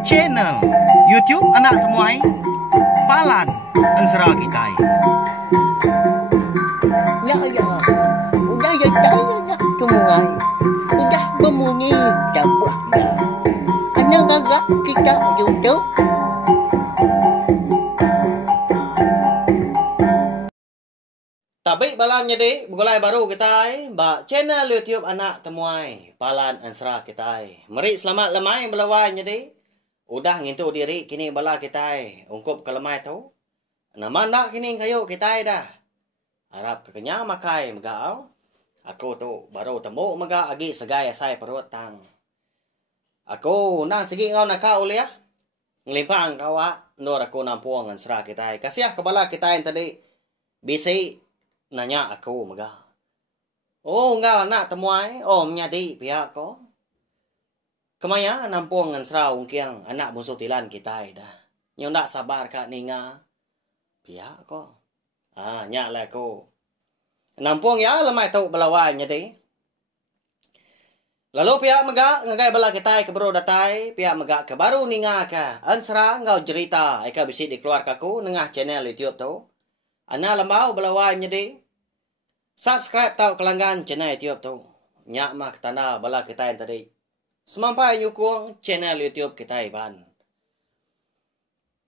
Channel YouTube anak temuai Palan Ansra Kitai. Ya ya, udah ya nak temuai, udah berbunyi cabutnya. Anak gagak kita YouTube. Tapi balam jadi begulai baru kita ba channel YouTube anak temuai Palan Ansra Kitai. Mari selamat lemai belawan jadi. Udah ngintu diri kini bala kita ungkup ke lemai tu. Nama nak kini kayu kita dah. Harap kekenya makai megau. Aku tu baru temu mega agi segai asai perut tang. Aku nang segi ngau nak kau liah. Ngelimpang kau nur aku nampuang Ansra kita. Kasih ke bala kita yang tadi bisi nanya aku mega. Oh enggak nak temuai. Oh menyadi pihak kau. Kemaya nampung Ansra ungkiang anak bungsu tilan kita dah. Yang tak sabar kak ninga. Pihak ko. Nyak lah ko. Nampung ya lemai tau belawan jadi. Lalu pihak megak ngagai bala kita ke bro datai. Pihak megak ke baru ninga ka. Ansra ngau cerita. Eka bisi dikeluar kaku nengah channel YouTube tu. Anak lembau belawan jadi. Subscribe tau kelanggan channel YouTube tu. Nyak mah ketanda bala kita yang tadi. Semampai nyukung channel YouTube kita Iban.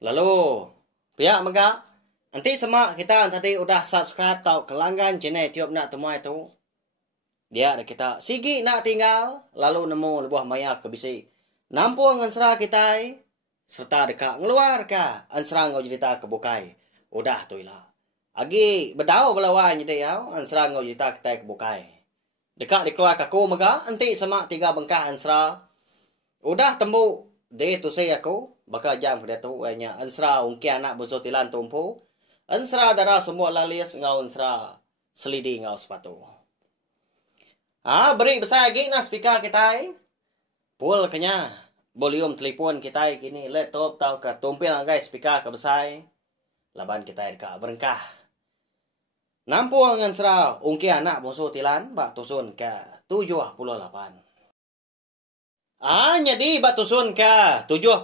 Lalu pihak megak nanti semak kita tadi udah subscribe tau kelanggan channel YouTube nak temuai tu. Dia ada kita sigi nak tinggal lalu nemu lebuah maya ke bisi. Nampung Ansra kita serta dekat ngeluar ka Ansra ngau cerita ke bukai. Udah tu ilah. Agi bedau belawan jadi ya Ansra ngau cerita kita ke bukai. Dekat dikeluar kaku mega nanti semak 3 bengkah Ansra. Udah temu dia tu saya aku bakal jam dia tu nya Ansra ungki anak bungsu tilan tumpu. Ansra darah semua lalis ngau Ansra selidi ngau sepatu. Beri besar lagi na speaker kita. Pul kenya volume telefon kita kini laptop tau ke tumpil guys speaker ke besar. Laban kita dekat berengkah. Nampung Ansra ungki anak bungsu tilan bak tusun ke 78. Jadi bak tusun ke 77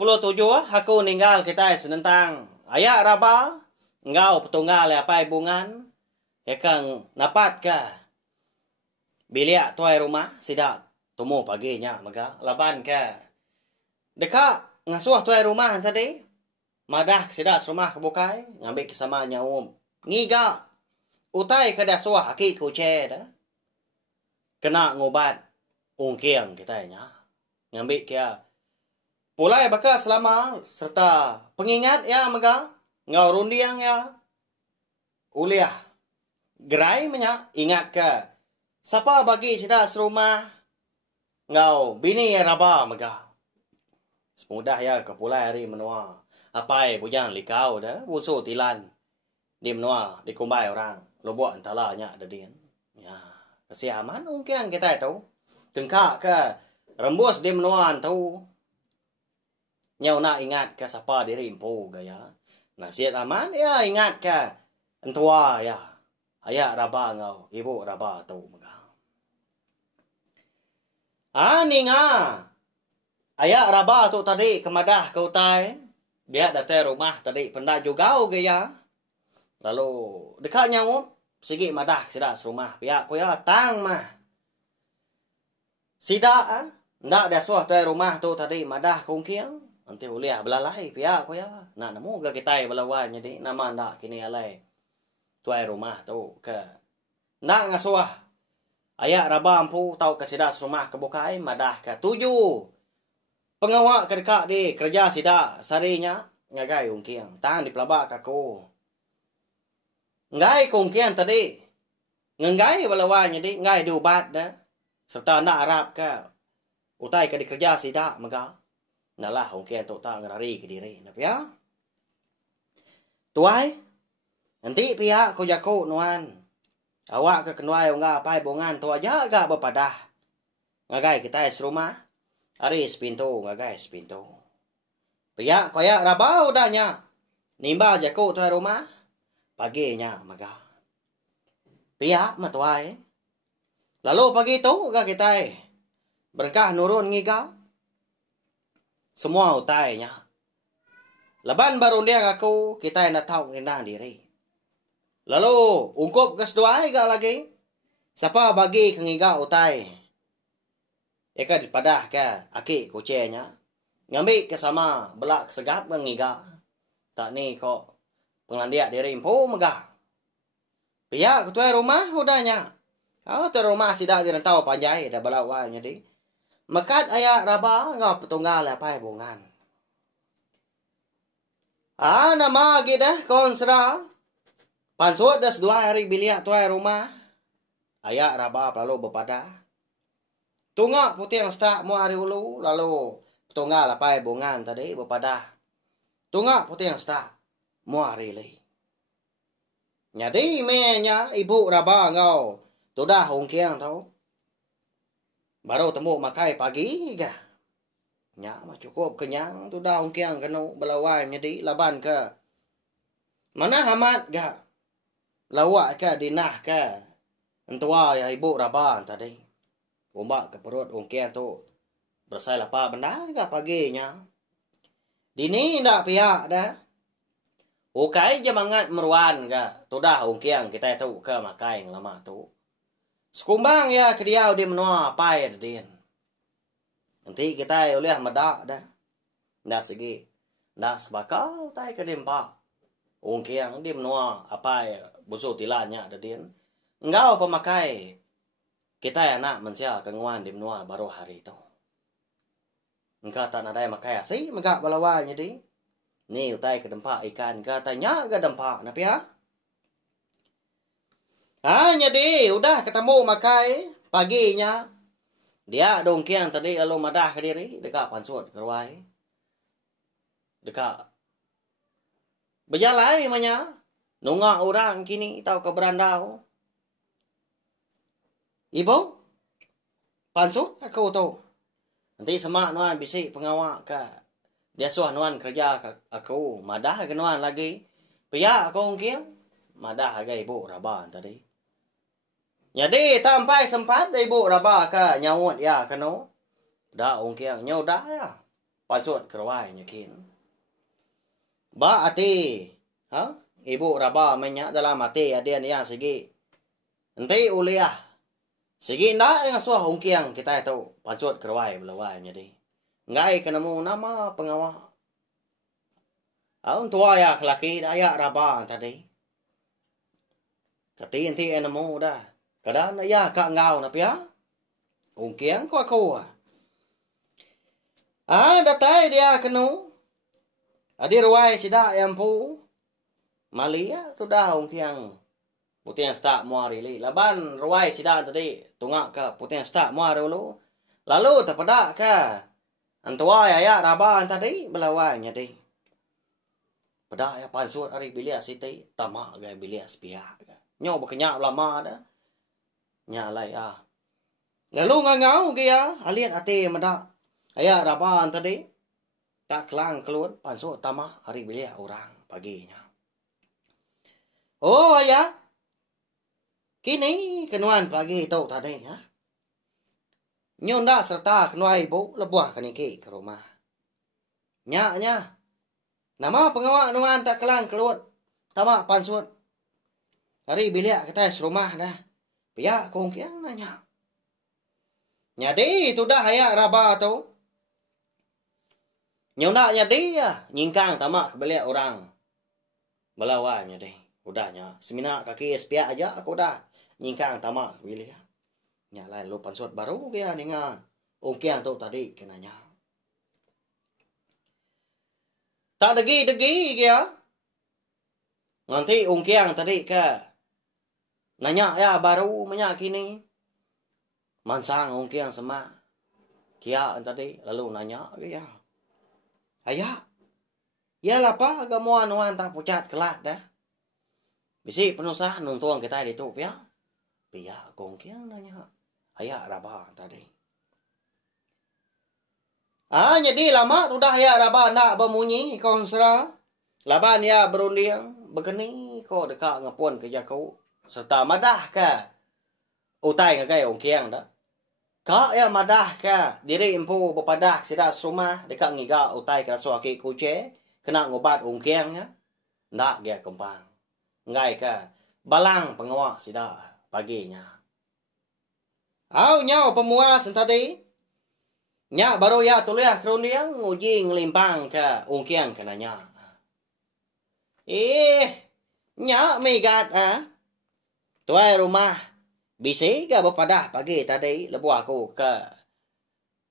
aku ninggal kita senentang. Ayak raba ngau petunggal apa ibungan. Yakang napat ke bilik tuai rumah sidak temu paginya mega laban ke. Dekat ngasuh tuai rumah tadi. Madah sidak rumah kebukai ngambil kesama nyaum. Ngiga utai kada suah aki kuce dah. Kena ngobat ungkiang kita nya. Ngambil kia. Pulai bakal selama serta pengingat ya mega. Ngau rundiang ya. Uliah. Gerai menya ingat ke. Siapa bagi kita serumah. Ngau bini ya raba mega. Semudah ya ke pulai hari menua. Apai bujang likau dah. Busu tilan. Di menua di kumbai orang. Lobo antaranya ada dia. Ya, kasih aman mungkin kita tahu. Tengkak ke rembus di menuan tahu. Nyau nak ingat ke siapa diri impu gaya. Nasihat aman ya ingat ke entua ya. Ayah raba ngau, ibu raba tahu mega. Ninga. Ayah raba tu tadi kemadah ke utai. Dia datang rumah tadi pendak juga gaya. Lalu dekat nyamuk segi madah sidak serumah pihak ko ya tang mah. Sidak ndak ada suah tu rumah tu tadi madah kungkiang nanti uliah belalai pihak ko ya. Nak nemu ga kita belawan jadi nama ndak kini alai. Tu rumah tu ke. Ndak ngasuah. Ayak raba ampu tau ke sidak serumah kebukai madah ke 7. Pengawak ke dekat di kerja sidak sarinya ngagai ungkiang tang di pelabak aku. Ngai kongkian tadi. Ngai balawan jadi ngai diubat dah. Serta nak Arab ke. Utai ke dikerja sidak mega. Nalah kongkian tu tak ngerari ke diri. Napa ya? Tuai. Nanti pihak ko jako nuan. Awak ke kenuai enggak apa bongan tu aja agak berpadah. Ngagai kita serumah. Hari sepintu ngagai sepintu. Pihak ko ya rabau dahnya. Nimba jako tu rumah. Paginya mega. Pihak matuai. Lalu pagi tu ga kita berkah nurun ngiga. semua utainya. Laban baru dia aku kita nak tahu nang diri. Lalu ungkop ke sedua gak lagi. Siapa bagi kengiga utai? Eka dipadah ke aki kucenya. Ngambil ke sama belak segap kengiga. Tak ni kok pengandiak diri impu megah. Pihak ketua rumah udahnya. Oh, tu rumah sidak dia tahu panjai dah balawan jadi. Mekat ayak raba ngau petunggal apa bungan. Nama kita konsra. Pansut dah 2 hari biliak tuai rumah. Ayak raba lalu berpada. Tungak putih yang start mu hari ulu. Lalu petunggal apa bungan tadi berpada. Tungak putih yang start mu hari li. Jadi menya ibu raba ngau. Tudah hongkiang tau. Baru temu makai pagi kah. Nya mah cukup kenyang tu dah ongkiang kena belawai jadi laban ke. Mana hamat ga. Lawak ke dinah ke. Entua ya ibu raban tadi. Ombak ke perut ongkiang tu. Bersai lapa benda ga paginya. Dini ndak pihak dah. Ukai jemangat meruan ga. Tu dah ongkiang kita tu ke makai yang lama tu. Sekumbang ya ke dia di menua apa ya din. Nanti kita oleh medak dah. Ndak segi. Ndak sebakal tai ke dempa. Ongkiang di menua apa ya busu tilanya dah din. Engkau pemakai. Kita nak mensia kenguan di menua baru hari itu. Engkau tak nak ada makai asih. Megak balawan jadi. Ni utai ke dempa ikan. Engkau tanya ke dempa. Napa ya? Jadi udah ketemu makai paginya. Dia dongkiang tadi lalu madah ke diri dekat pansut keruai. Dekat berjalan namanya. Nungak orang kini tahu ke berandau. Ibu pansut aku tu. Nanti semak nuan bisik pengawak ke. Dia suah nuan kerja ke aku. Madah ke nuan lagi. Pihak aku dongkiang. Madah ke ibu raban tadi. Jadi sampai sempat ibu raba ke nyawut ya keno. Dah ongkiang nyau dah ya. Pansut keruai nyakin. Ba ati. Ibu raba menyak dalam hati ada yang segi. Nanti uliah. Segi ndak yang suah ongkiang kita itu pansut keruai belawai jadi. Ngai kenemu nama pengawal. Tua ya laki ayak raba tadi. Kati nanti enemu dah. Kadang ya kak ngau na pia. Ongkiang ko ako. Datay dia kenu. Adi ruai sida empu. Malia tu dah ongkiang. Putih yang start muari li. Laban ruai sida tadi tungak ke putih yang start muari lu. Lalu terpedak ke. Antua ya raban tadi belawan jadi. Pedak ya pansut hari bilias siti tamak ga bilias pihak. Nyo berkenyak lama dah. Nyalai Lalu ngangau dia aliat ati medak. Ayah raban tadi tak kelang keluar pansut tamak hari bilia orang paginya. Oh ayah. Kini kenuan pagi itu tadi ya. Nyonda serta kenuai ibu lebuah kaniki ke rumah. Nya. Nama pengawak nuan tak kelang keluar tamak pansut. Hari bilia kita serumah dah. Ya, kongkiang nanya. Jadi, itu dah ayak raba tu. Nyona nyadi ya. Nyingkang tamak kebeli orang. Belawan nyadi. Udahnya. Semina kaki espiak aja aku dah. Nyingkang tamak kebeli ya. Nyalai lu pansut baru kaya ningan. Kongkiang tu tadi kenanya. Tak degi kaya. Nanti kongkiang tadi ke. Nanya ya baru menyak kini. Mansang ongkiang semak. Kia tadi lalu nanya ya. Ayah. Ya apa gamuan wan tak pucat kelak dah. Bisi penusah nuntuang kita di tu ya. Pia ongkiang nanya. Ayah raba tadi. Jadi lama sudah ya raba nak bermunyi konsra. Laban ya berunding. Begini kau dekat ngepun kerja kau. Serta madah ke utai ngagai ongkiang dah. Kak ya madah ka diri empu bepadah sida serumah dekat ngiga utai kerasuh aki kuce kena ngobat ungkiangnya. Ndak dia kempang. Ngai ka balang pengawak sida paginya. Au nyau pemuas tadi. Nya baru ya tuliah kerundiang uji ngelimpang ke ungkiang kenanya. Nya migat tuai rumah bisi ga bepadah pagi tadi lebu aku ke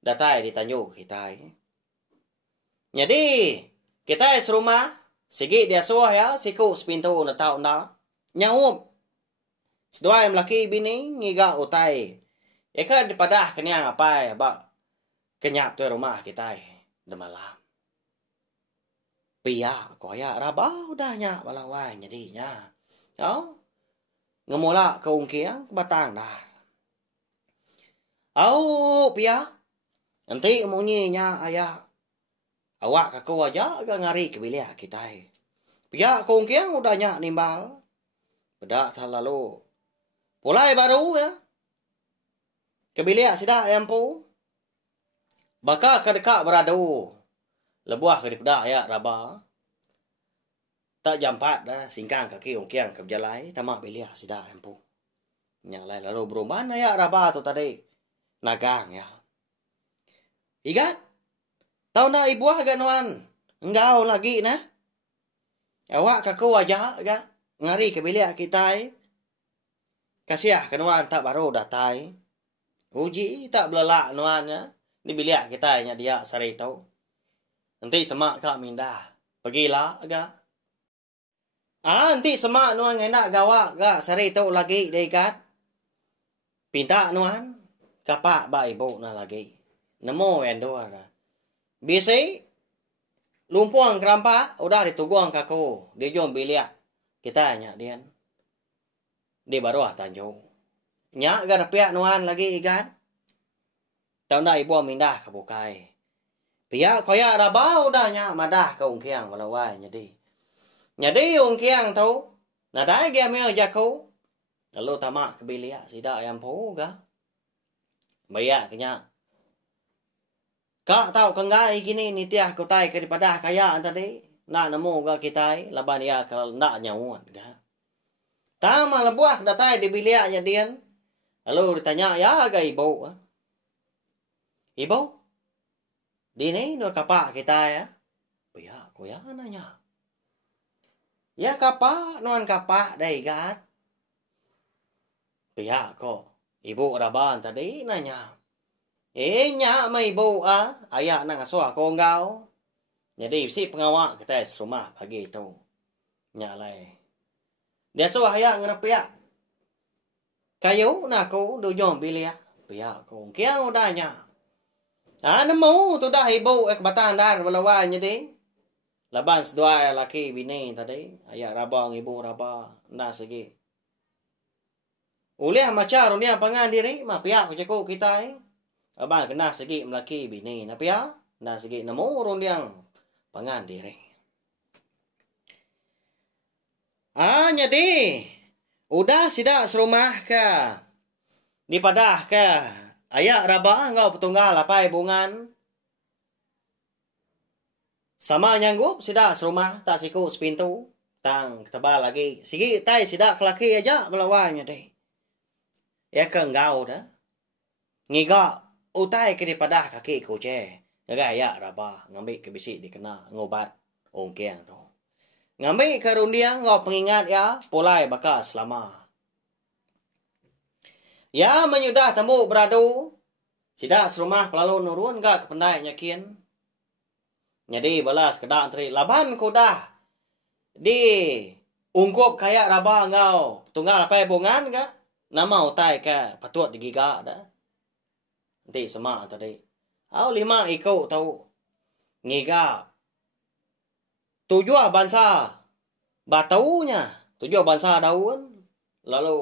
datai di Tanjung kita. Jadi kita serumah sigi dia suah ya siku sepintu na tau na nyaup. Seduai melaki bini ngiga utai. Eka dipadah kenyang apa ba kenyap tu rumah kita de malam. Pia koya rabau dah nya balawai jadinya. Yo. Ngemula ke ungkiang batang dah. Au pia. Nanti munyinya ayah. Awak kaku aja agak ngari ke bilik kita. Pia ke ungkiang udah nyak nimbal. Bedak lalu. Pulai baru ya. Ke bilik sida empu. Baka kedekak beradu. Lebuah ke dipedak ya raba. Tak jam 4 dah singkang kaki ungkiang ke berjalai tamak bilik sida empu. Nyalai lalu beruman ya raba tu tadi. Nagang ya. Igat. Tahu nak ibu agak nuan. Engkau lagi nah. Awak kaku aja agak ngari ke bilik kita. Kasiah ke nuan tak baru datai. Uji tak belelak nuan ya. Di bilik kita nya dia sari tahu. Nanti semak kak mindah. Pergilah agak. Nanti semak nuan hendak gawak gak sari tahu lagi dekat. Pinta nuan kapak ba ibu na lagi. Nemo endo ada. Biasa lumpuang kerampak udah dituguang kaku. Dia jom bilik kita nya dia. Di baru Tanjung. Nya gak pihak nuan lagi ikan. Tahu nak ibu mindah ke bukai. Pihak koyak rabau dah nya madah ke ungkiang walawai jadi. Jadi ungkiang tahu. Nadai dia meo jaku. Lalu tamak ke bilik sida ayam pu ga. Bayak kenya. Kak tahu kengai gini ni tiah kutai ke daripada kaya tadi. Nak nemu ga kita laban ya kalau nak nyawut ga. Tama lebuah datai di biliknya dia. Lalu ditanya ya ga ibu. Ibu? Dini no kapak kita ya. Pihak ko ya nanya. Ya kapak nuan kapak dai gat. Pihak ko. Ibu raban tadi nanya. Nya mai ibu ayah nang aswa ko engkau. Jadi si pengawak kita serumah pagi itu. Nya lai. Dia suah ayah ngerepia. Kayu naku dujong bilik. Pihak ko. Kia udahnya. Nemu tu dah ibu batang dar walawai jadi. Laban sedua laki bini tadi. Ayah rabang ibu rabang. Nah segi. Uliah macar uliah pangan diri. Ma pihak ko kita abang kena segi melaki bini. Nah pihak. Nah segi nemu rundiang pangan diri. Jadi. Udah sida serumah ka. Dipadah ka. Ayak raba ngau petunggal apa bungan. Sama nyanggup sida serumah tak siku sepintu. Tang tebal lagi. Sigi tai sida kelaki aja belawanya deh. Ya ke ngau dah. Ngiga utai ke dipadah kaki kuce. Jaga ayak raba ngambil ke bisi dikena ngobat ongkiang tu. Ngambil ke rundiang ngau pengingat ya pulai bakas selama. Ya menyudah temu beradu. Sidak serumah pelalu nurun gak ke pendai nyakin. Jadi balas kedak antri. Laban kudah. Di ungkup kayak raba ngau. Tunggal apa bungan gak. Nama utai ke patut digiga dah. Nanti semak tadi. Au 5 ikut tahu. Ngiga. 7 bansa. Bataunya. 7 bansa daun. Lalu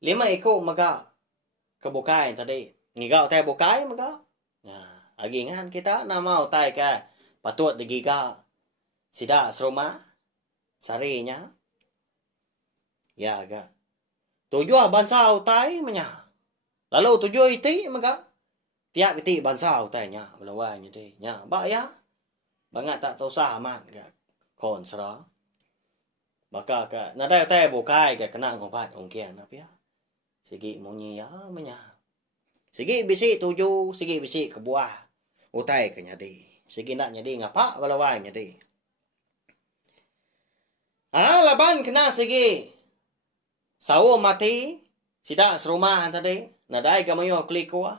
5 ikut maka. Kebukai tadi. Ngiga utai bukai maka. Nah, agingan kita nama utai ke patut digiga. Sida serumah. Sarinya. Ya agak. 7 bansa utai menya. Lalu 7 iti maka. tiap iti bangsa utainya melawai nyadi nya ba ya bangat tak tahu sah amat ga kon sera maka ka nadai utai bukai ga kena ngobat ongkian apa ya sigi monyi ya menya sigi bisi tuju sigi bisi kebuah utai ke nyadi sigi nak nyadi ngapa melawai nyadi laban kena sigi sawo mati sida serumah tadi nadai kamayo klikua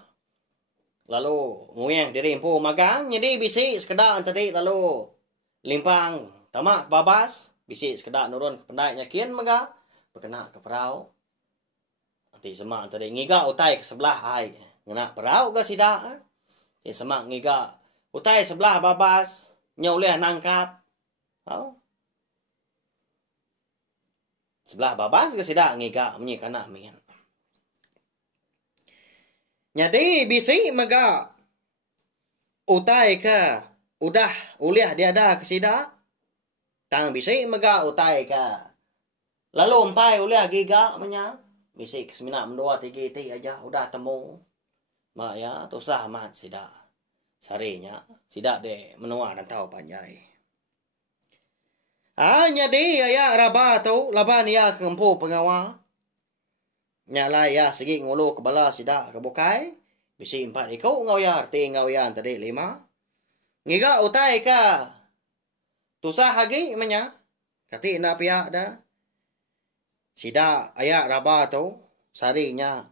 lalu nguyang diri empu magang jadi bisi sekedar tadi lalu limpang tamak babas bisi sekedar nurun ke pendai nyakin maga berkena ke perau nanti semak tadi ngiga utai ke sebelah ai ngena perau ke sida semak ngiga utai sebelah babas nyoleh nangkap sebelah babas ke sida ngiga menyi kana min nyadi bisi maga utai ke udah uliah dia ada ke sida tang bisi maga utai ke lalu empai uliah giga menya bisi kesemina mendua tiga ti aja udah temu mak ya tusah amat sida sarinya sida de menua dan tahu panjai nyadi ya raba tu laban ya kempu pengawa nyala ya segi ngulu kebala sida kebukai bisi empat ikau ngau ya arti ngau ya tadi 5 ngiga utai ka tusah hagi menya kati na pihak dah sida ayak raba tu sarinya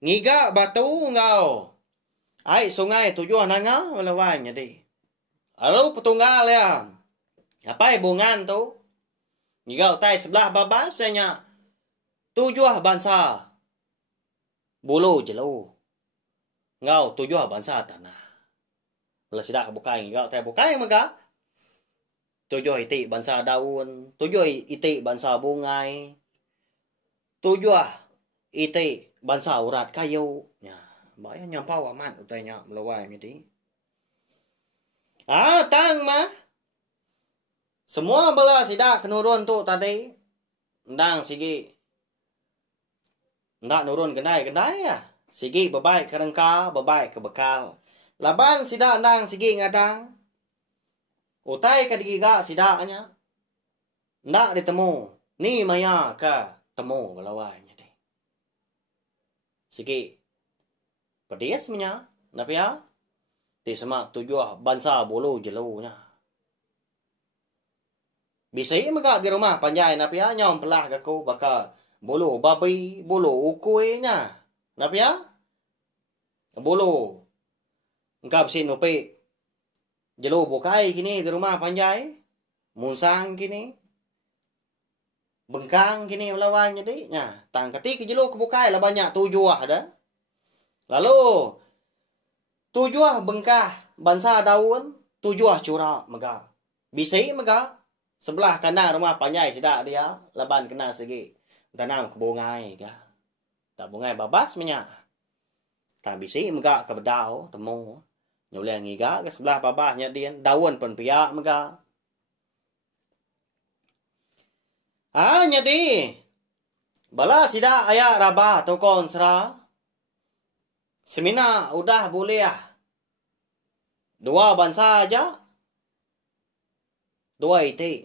ngiga batu ngau ai sungai tujuan nanga melawan jadi lalu petunggal ya apa bungan tu ngiga utai sebelah babas nya tujuh bangsa bulu jelo ngau tujuh bangsa tanah belah sidak bukai ngau tai bukai maga tujuh iti bangsa daun tujuh iti bangsa bungai tujuh iti bangsa urat kayu nya baya nyampau amat utainya melawai miti tang mah semua belah sidak kenurun tu tadi ndang sigi ndak nurun gendai ya sigi bebai ke rengka bebai ke bekal laban sida nang sigi ngadang utai ke digiga sidanya ndak ditemu ni maya ka temu belawainya deh sigi pedias menya napia ti semak tujuh bangsa bulu jelunya bisa maga di rumah panjai napia nyom pelah gaku baka bulu babi, bulu ukui nya. Napia? Bulu. Engkau sin upi. Jelo bukai kini di rumah panjai. Munsang kini. Bengkang kini melawan jadi. Nya, tang ketik jelo kebukai lah banyak tujuh ada. Lalu tujuh bengkah bangsa daun, tujuh curah mega. Bisi mega. Sebelah kanan rumah panjai sidak dia, laban kena segi. Tanam ke bungai ka. Tak bungai babas menya. Tak bisi mega ke bedau temu. Nyoleh ngiga ke sebelah babahnya dia daun pun piak mega. Nyadi. Bala sida ayak raba tokon sera. Semina udah boleh dua bangsa aja. Dua iti.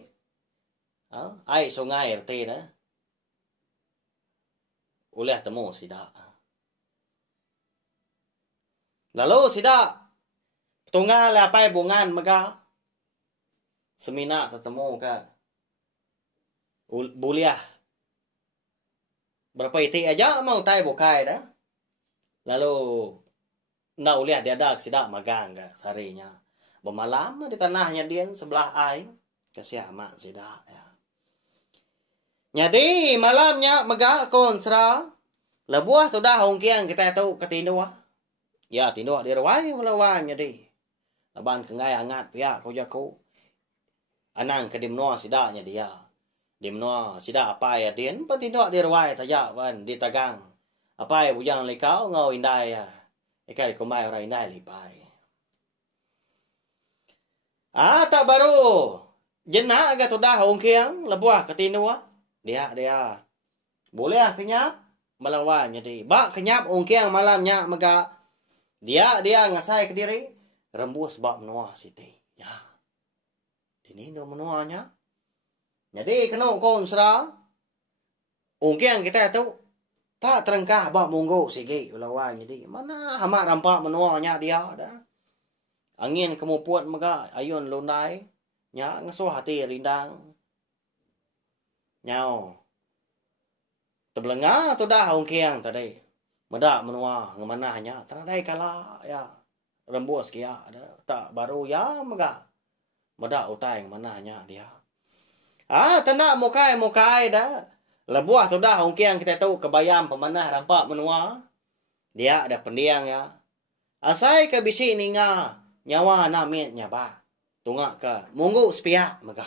Ai sungai RT dah. Oleh temu sida. Lalu sida tunggal apa bungan mega semina ketemu ke buliah berapa iti aja mau tai bukai dah. Lalu ndak uliah dia dak sida magang ke sarinya. Bermalam di tanahnya dia sebelah ai kasih amat sida ya. Jadi malamnya mega konsra lebuah sudah hongkiang kita tahu ketindua. Ya tindua di rawai melawan jadi. Laban kengai angat pia kau jaku. Anang ke dimnoa sidanya dia. Dimnoa sida apa ya din pentindua di rawai taja wan di tagang. Apa ya bujang likau ngau indai ya. Ikai kumai orang indai lipai. Tak baru jenak agak sudah hongkiang lebuah ketindua. Dia boleh kenyap melawan jadi bak kenyap ongkiang malamnya mega Dia ngasai ke diri rembus bak menua siti. Ya. Ini no menuanya. Jadi kena kon sera. Ungkian kita tu tak terengkah bak munggu sigi ulawan jadi mana hamak rampak menuanya dia dah. Angin kamu puat mega ayun lunai nya ngasuh hati rindang. Nyau. Tebelenga tu dah ungkian tadi. Medak menua ngemanahnya ternadai kala ya rembus kia ada tak baru ya mega. Medak utai manahnya dia. Tanda mukai dah. Lebuah sudah ungkian kita tahu kebayam pemanah rampak menua. Dia ada pendiang ya. Asai ke bisi ninga nyawa namit nyaba. Tungak ke munggu sepiak mega.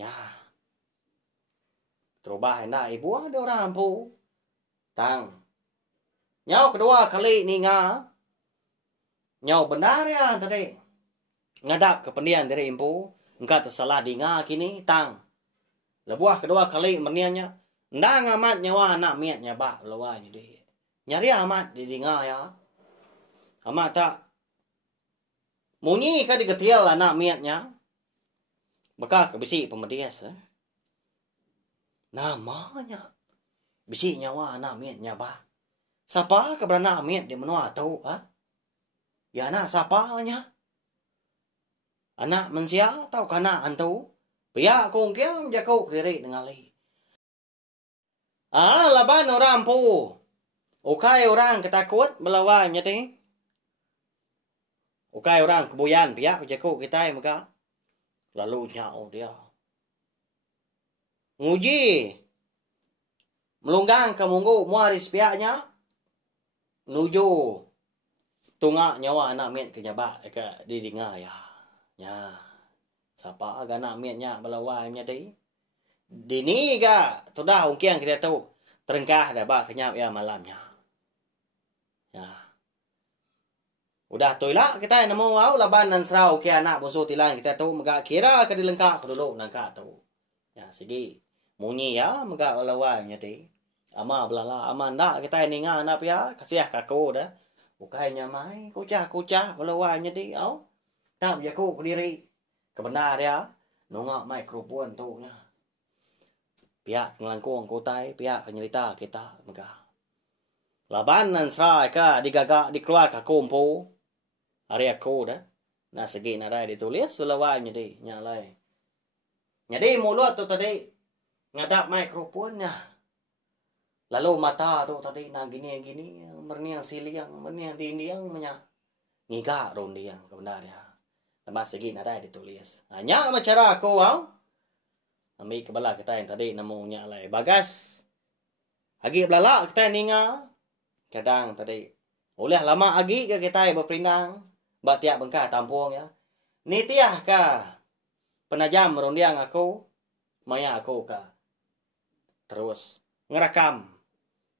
Ya. Terubah hendak ibu ada orang ampu. Tang. Nyau kedua kali ninga. Nyau benar ya tadi. Ngadak ke pendiang dari impu. Engkau tersalah dinga kini tang. Lebuah kedua kali meniannya. Ndang amat nyawa anak miat nyaba lewanya di. Nyari amat di dinga ya. Amat tak. Munyi ka digetil anak miatnya. Bekah ke bisi pemedias. Namanya. Bisi nyawa anak miat nyaba. Siapa ke berana miat di menua tahu ha? Ya anak siapanya? Anak mensia tahu kana antu? Pihak kongkiang jakau diri dengan li. Laban orang pu. Ukai orang ketakut melawan nyati. Ukai orang kebuyan pihak jakau kita maka. Lalu nyau dia. Nguji. Melunggang ke munggu muaris pihaknya. Nuju. Tungak nyawa anak miat kenyabak ke didinga ya. Ya. Siapa agak nak miatnya melawainya di. Dini ga. Sudah ungkian kita tahu. Terengkah dah bak kenyap ya malamnya. Ya. Udah toilah kita nemu au laban dan serau ke anak bosu tilang kita tahu megak kira ke dilengkak dulu nangka tahu. Ya segi. Munyi ya megak melawainya di. Ama belala ama ndak kita ninga anak ya kasih kaku dah. Bukannya mai kucah melawainya di au. Tak jaku ke diri. Kebenar ya. Nungak mikrofon tu nya. Pihak ngelangkung kotai, pihak penyerita kita megah. Laban nan serai ka digagak dikeluar ka kumpu. Hari aku dah. Nah segi narai ditulis sulawanya di nyalai. Jadi mulut tu tadi ngadak mikrofonnya. Lalu mata tu tadi nah gini merniang siliang, merniang dindiang menyak. Ngiga rondiang kebenar ya. Lepas segi ada ditulis. Hanya cara aku wow. Ambil kebala kita yang tadi namunya lai bagas. Agi belala kita ninga. Kadang tadi. Oleh lama agi ke kita berperinang. Bak tiap bengkah tampung ya. Nitiah ka. Penajam rondiang aku. Maya aku ka. Terus. Ngerakam.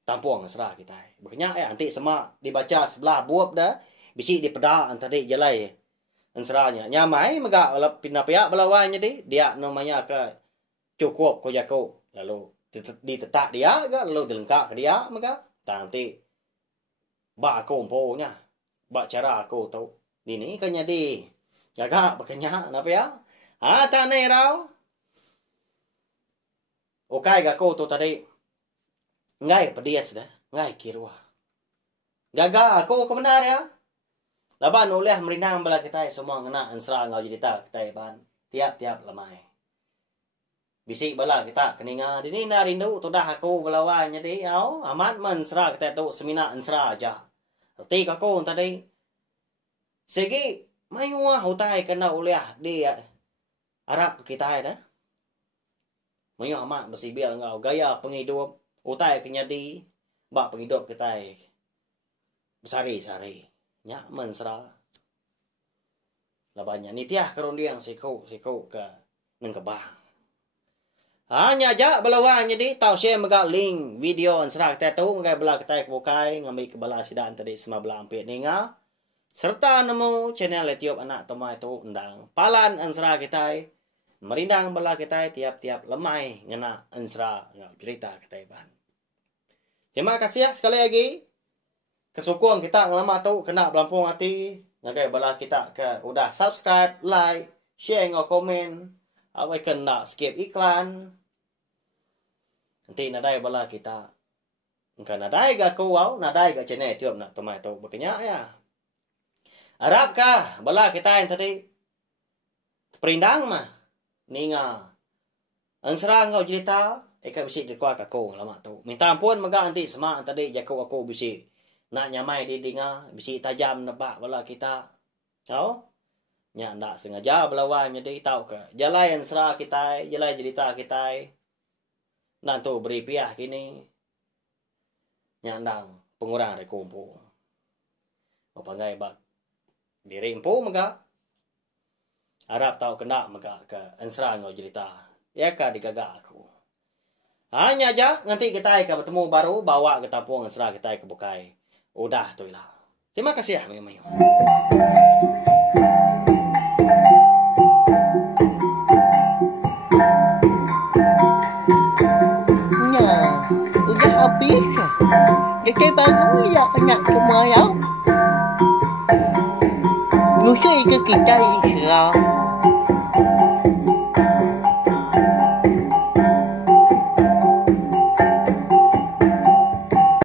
Tampung serah kita. Berkenyak antik semak dibaca sebelah buap dah. Bisi dipedaan tadi jelai. Enseranya nyamai megak pindah pihak belawanya dia namanya ke cukup ko jako lalu ditetak dia ke lalu dilengkap ke dia megak nanti bak aku umponya bak cara aku tahu ini kan jadi jaga bekenya napa ya tanai rau okai gako tu tadi ngai pedias dah ngai kirua gaga aku kebenar ya. Laban oleh merindang bala kita semua ngena ansra ngau jadi tak kita ban tiap-tiap lemai. Bisik bala kita keninga dini na rindu tu dah aku belawanya di au amat mensra kita tu semina ansra aja. Arti aku tadi segi mayuah utai kena oleh di Arab kita dah. Mayuah amat besibil ngau gaya penghidup utai kenyadi bak penghidup kita besari-sari. Nyak mensra. Labanya nitiah kerundiang siku ke neng kebang. Hanya aja belawan jadi tahu share megak link video ansra kita tu ngai bela kita bukai ngambil kebala sidaan tadi semua belah ampit ninga. Serta nemu channel YouTube anak tomai tu undang palan ansra kita merindang bela kita tiap-tiap lemai ngena ansra cerita kita ban. Terima kasih sekali lagi. kesukung kita ngelama tu kena belampung hati. Ngagai bala kita ke udah subscribe, like, share ngau komen. Awai kena skip iklan. Nanti nadai bala kita. Engkau nadai ga kau nadai ga channel tiup nak temai tu berkenyak ya. Harap kah bala kita yang tadi perindang mah. Ninga. Ansra ngau cerita, eka bisik di kuah aku lama tu. Minta ampun maga nanti semak tadi jaku aku bisik. Nak nyamai di dengar, bisik tajam nebak bala kita. Tahu? Nya ndak sengaja belawan jadi tahu ke. Jalai ansra kita, jalai cerita kita. Nantu beri piah kini. Nyandang pengurang rekumpu. Mapangai bak diri empu maga. Harap tahu kena maga ke ansra ngau cerita. Ya ka digagak aku. Hanya aja nanti kita akan bertemu baru bawa ke tampung ansra kita ke bukai. Udah tu lah. Terima kasih ya mayu-mayu. Nah, udah habis. Jadi baru ya nak semua ya. Musuh itu kita Islam.